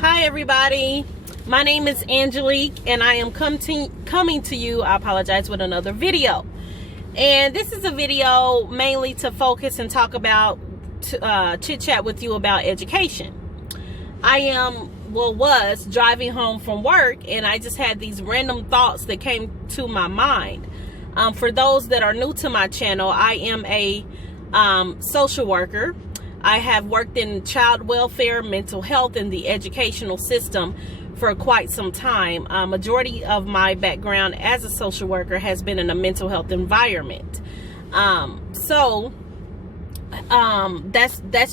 Hi everybody, my name is Angelique and I am coming to you, I apologize, with another video. And this is a video mainly to focus and talk about, chit chat with you about education. I was driving home from work and I just had these random thoughts that came to my mind. For those that are new to my channel, I am a social worker. I have worked in child welfare, mental health, and the educational system for quite some time. Majority of my background as a social worker has been in a mental health environment. That's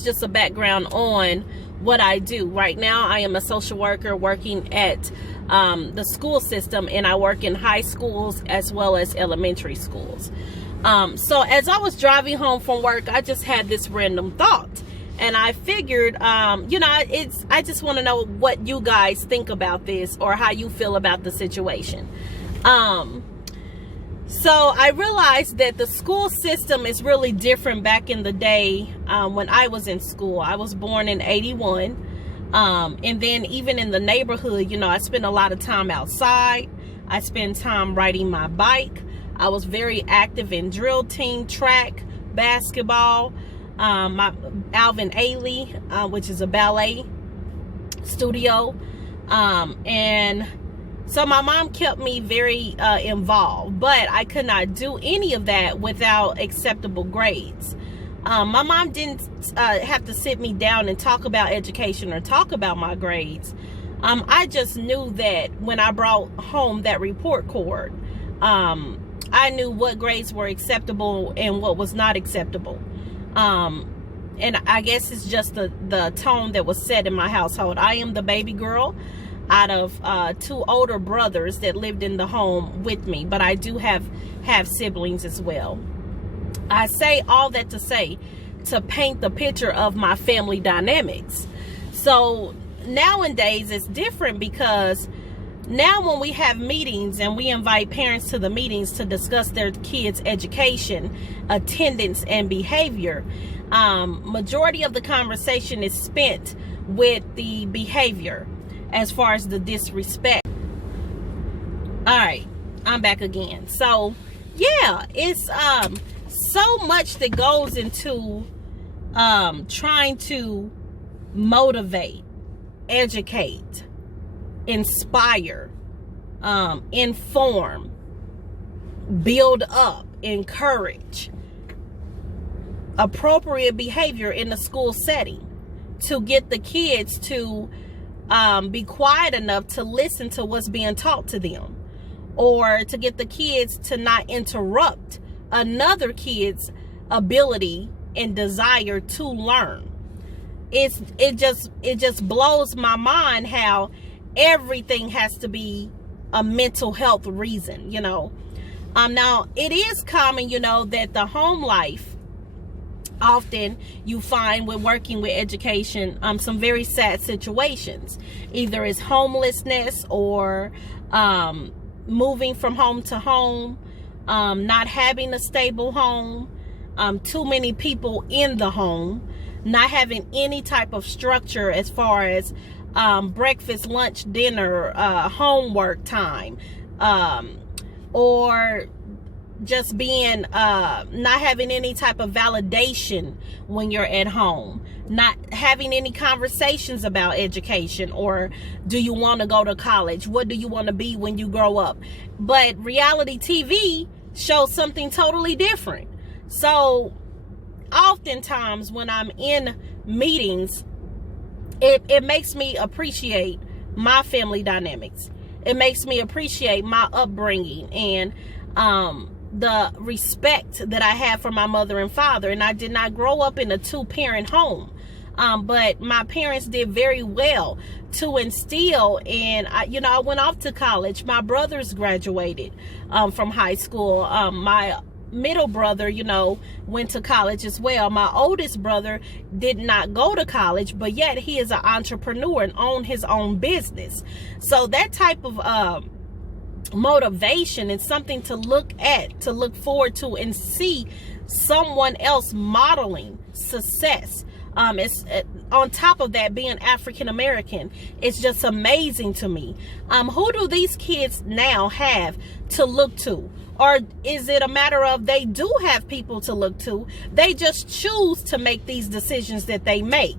just a background on what I do. Right now, I am a social worker working at the school system, and I work in high schools as well as elementary schools. So as I was driving home from work, I just had this random thought. And I figured, I just want to know what you guys think about this or how you feel about the situation. So I realized that the school system is really different back in the day when I was in school. I was born in '81. And then even in the neighborhood, I spent a lot of time outside. I spent time riding my bike. I was very active in drill team, track, basketball. My Alvin Ailey, which is a ballet studio. And so my mom kept me very involved, but I could not do any of that without acceptable grades. My mom didn't have to sit me down and talk about education or talk about my grades. I just knew that when I brought home that report card, I knew what grades were acceptable and what was not acceptable. And I guess it's just the tone that was set in my household. I am the baby girl out of two older brothers that lived in the home with me, but I do have siblings as well. I say all that to say, to paint the picture of my family dynamics. So nowadays it's different, because now when we have meetings and we invite parents to the meetings to discuss their kids' education, attendance, and behavior, majority of the conversation is spent with the behavior as far as the disrespect. All right, I'm back again. So yeah, it's so much that goes into trying to motivate, educate, inspire, inform, build up, encourage appropriate behavior in the school setting to get the kids to be quiet enough to listen to what's being taught to them, or to get the kids to not interrupt another kid's ability and desire to learn. It just blows my mind how everything has to be a mental health reason, Now, it is common, that the home life, often you find when working with education, some very sad situations. Either it's homelessness or moving from home to home, not having a stable home, too many people in the home, not having any type of structure as far as breakfast, lunch, dinner, homework time, or just being not having any type of validation when you're at home, not having any conversations about education, or do you want to go to college, what do you want to be when you grow up. But reality TV shows something totally different. So oftentimes when I'm in meetings, it makes me appreciate my family dynamics. It makes me appreciate my upbringing and the respect that I have for my mother and father. And I did not grow up in a two-parent home, but my parents did very well to instill. And I went off to college. My brothers graduated from high school. My middle brother, went to college as well. My oldest brother did not go to college, but yet he is an entrepreneur and owned his own business. So that type of motivation is something to look at, to look forward to, and see someone else modeling success. on top of that, being African American, it's just amazing to me. Who do these kids now have to look to? Or is it a matter of they do have people to look to? They just choose to make these decisions that they make.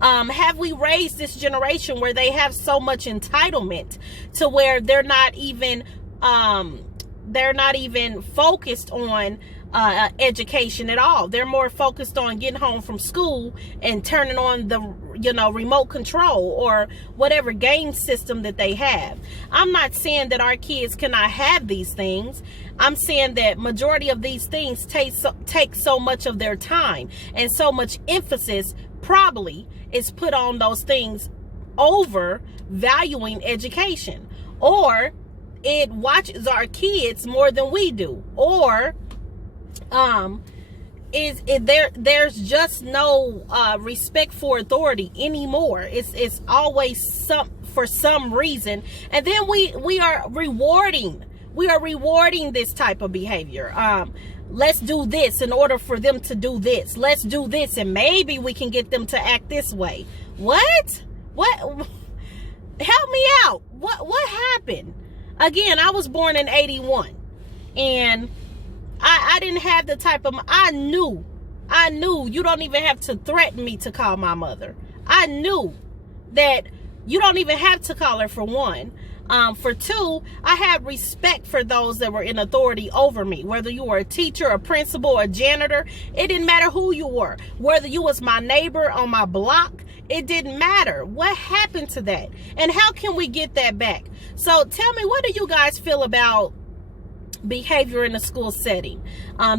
Have we raised this generation where they have so much entitlement to where they're not even focused on education at all? They're more focused on getting home from school and turning on the remote control or whatever game system that they have. I'm not saying that our kids cannot have these things. I'm saying that majority of these things take so much of their time, and so much emphasis probably is put on those things over valuing education, or it watches our kids more than we do, or there's just no respect for authority anymore. It's always for some reason, and then we are rewarding this type of behavior. Let's do this in order for them to do this. Let's do this and maybe we can get them to act this way. What help me out. What happened? Again, I was born in 81, and I didn't have the type of, I knew you don't even have to threaten me to call my mother. I knew that you don't even have to call her, for one. For two, I had respect for those that were in authority over me. Whether you were a teacher, a principal, a janitor, it didn't matter who you were. Whether you was my neighbor on my block, it didn't matter. What happened to that? And how can we get that back? So tell me, what do you guys feel about behavior in a school setting?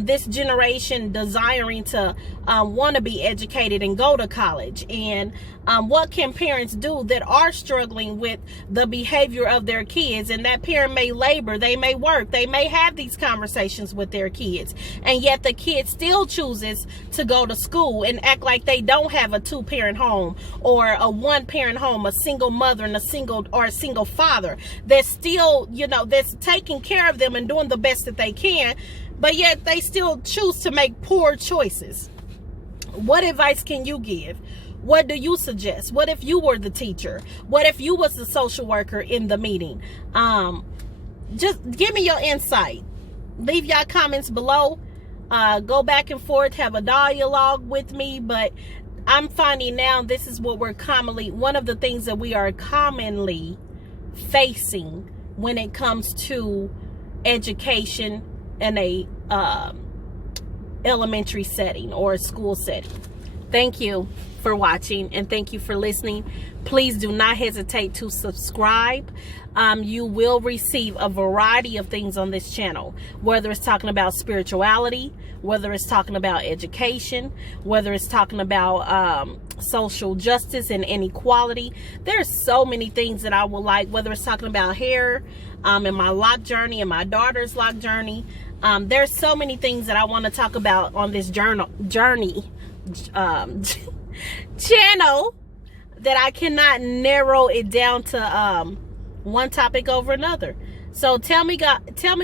This generation desiring to want to be educated and go to college, and what can parents do that are struggling with the behavior of their kids? And that parent may labor, they may work, they may have these conversations with their kids, and yet the kid still chooses to go to school and act like they don't have a two-parent home or a one-parent home, a single mother and a single father that's still, that's taking care of them and doing the best that they can, but yet they still choose to make poor choices. What advice can you give? What do you suggest? What if you were the teacher? What if you was the social worker in the meeting? Just give me your insight. Leave your comments below. Go back and forth, have a dialogue with me. But I'm finding now this is what we're one of the things that we are commonly facing when it comes to education in a elementary setting or a school setting. Thank you for watching, and thank you for listening. Please do not hesitate to subscribe. You will receive a variety of things on this channel, whether it's talking about spirituality, whether it's talking about education, whether it's talking about social justice and inequality. There's so many things that I would like, whether it's talking about hair, in my lock journey and my daughter's lock journey. There's so many things that I want to talk about on this journey channel that I cannot narrow it down to one topic over another. So tell me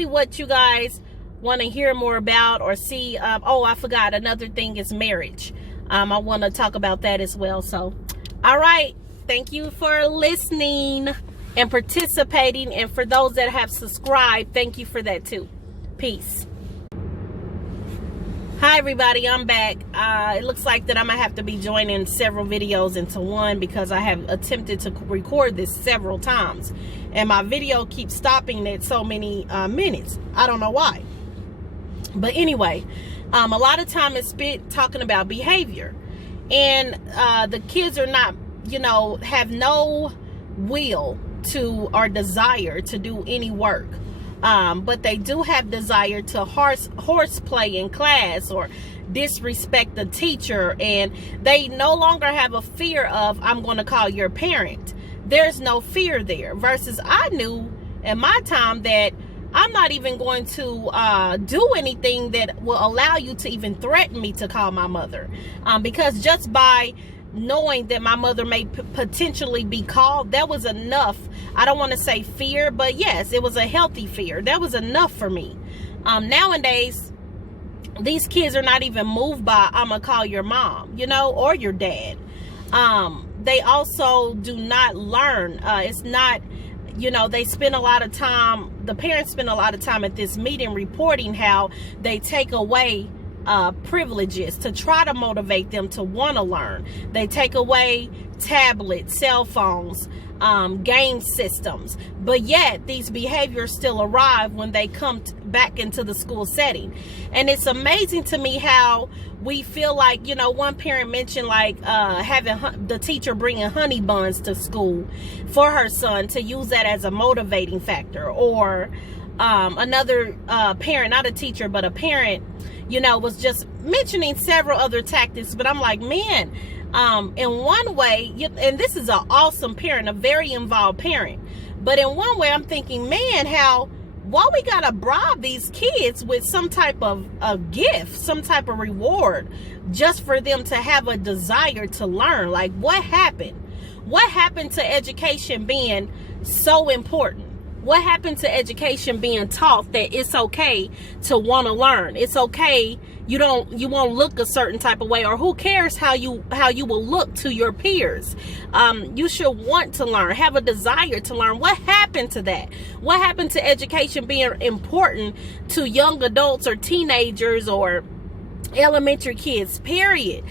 what you guys want to hear more about or see. Oh, I forgot, another thing is marriage. I want to talk about that as well. So all right, thank you for listening and participating, and for those that have subscribed, thank you for that too. Peace. Hi everybody, I'm back. It looks like that I'm gonna have to be joining several videos into one because I have attempted to record this several times and my video keeps stopping at so many minutes. I don't know why. But anyway, a lot of time is spent talking about behavior, and the kids are not, have no will to or desire to do any work. But they do have desire to horseplay in class or disrespect the teacher, and they no longer have a fear of, I'm going to call your parent. There's no fear there, versus I knew in my time that I'm not even going to do anything that will allow you to even threaten me to call my mother, because just by knowing that my mother may potentially be called, that was enough. I don't want to say fear, but yes, it was a healthy fear. That was enough for me. Nowadays, these kids are not even moved by, I'm gonna call your mom, or your dad. They also do not learn. It's not, they spend a lot of time, the parents spend a lot of time at this meeting reporting how they take away privileges to try to motivate them to want to learn. They take away tablets, cell phones, game systems, but yet these behaviors still arrive when they come back into the school setting. And it's amazing to me how we feel like, one parent mentioned like having the teacher bringing honey buns to school for her son to use that as a motivating factor, or another parent, not a teacher but a parent, was just mentioning several other tactics. But I'm like, man, in one way, and this is an awesome parent, a very involved parent, but in one way I'm thinking, man, why we gotta bribe these kids with some type of a gift, some type of reward, just for them to have a desire to learn? Like, what happened? What happened to education being so important? What happened to education being taught that it's okay to want to learn? It's okay. You won't look a certain type of way, or who cares how you will look to your peers. You should want to learn, have a desire to learn. What happened to that? What happened to education being important to young adults or teenagers or elementary kids, period?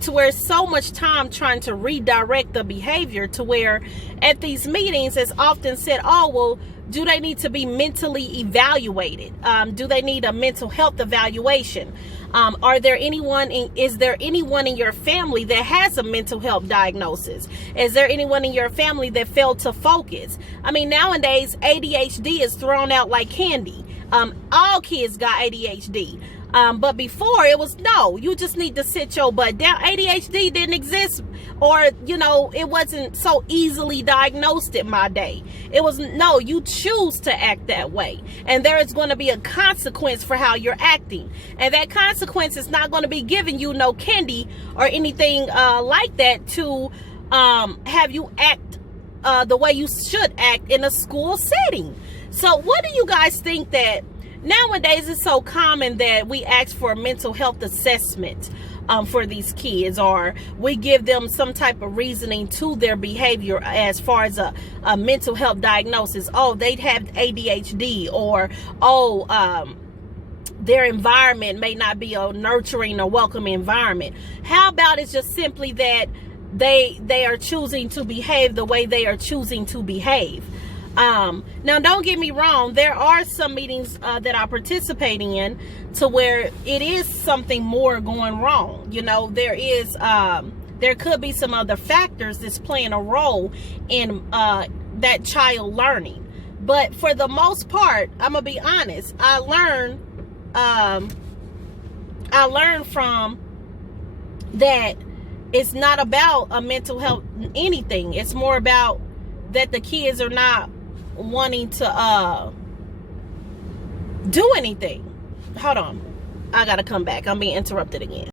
To where so much time trying to redirect the behavior, to where at these meetings it's often said, oh, well, do they need to be mentally evaluated? Do they need a mental health evaluation? Is there anyone in your family that has a mental health diagnosis? Is there anyone in your family that failed to focus? I mean, nowadays ADHD is thrown out like candy. All kids got ADHD. But before it was, no, you just need to sit your butt down. ADHD didn't exist, or, it wasn't so easily diagnosed in my day. It was, no, you choose to act that way. And there is going to be a consequence for how you're acting. And that consequence is not going to be giving you no candy or anything like that to have you act the way you should act in a school setting. So what do you guys think that nowadays it's so common that we ask for a mental health assessment for these kids, or we give them some type of reasoning to their behavior as far as a mental health diagnosis? Oh, they have ADHD, or their environment may not be a nurturing or welcoming environment. How about it's just simply that they are choosing to behave the way they are choosing to behave? Now, don't get me wrong. There are some meetings that I'm participating in to where it is something more going wrong. There could be some other factors that's playing a role in that child learning. But for the most part, I'm gonna be honest. I learned from that. It's not about a mental health anything. It's more about that the kids are not wanting to do anything. Hold on, I gotta come back. I'm being interrupted again.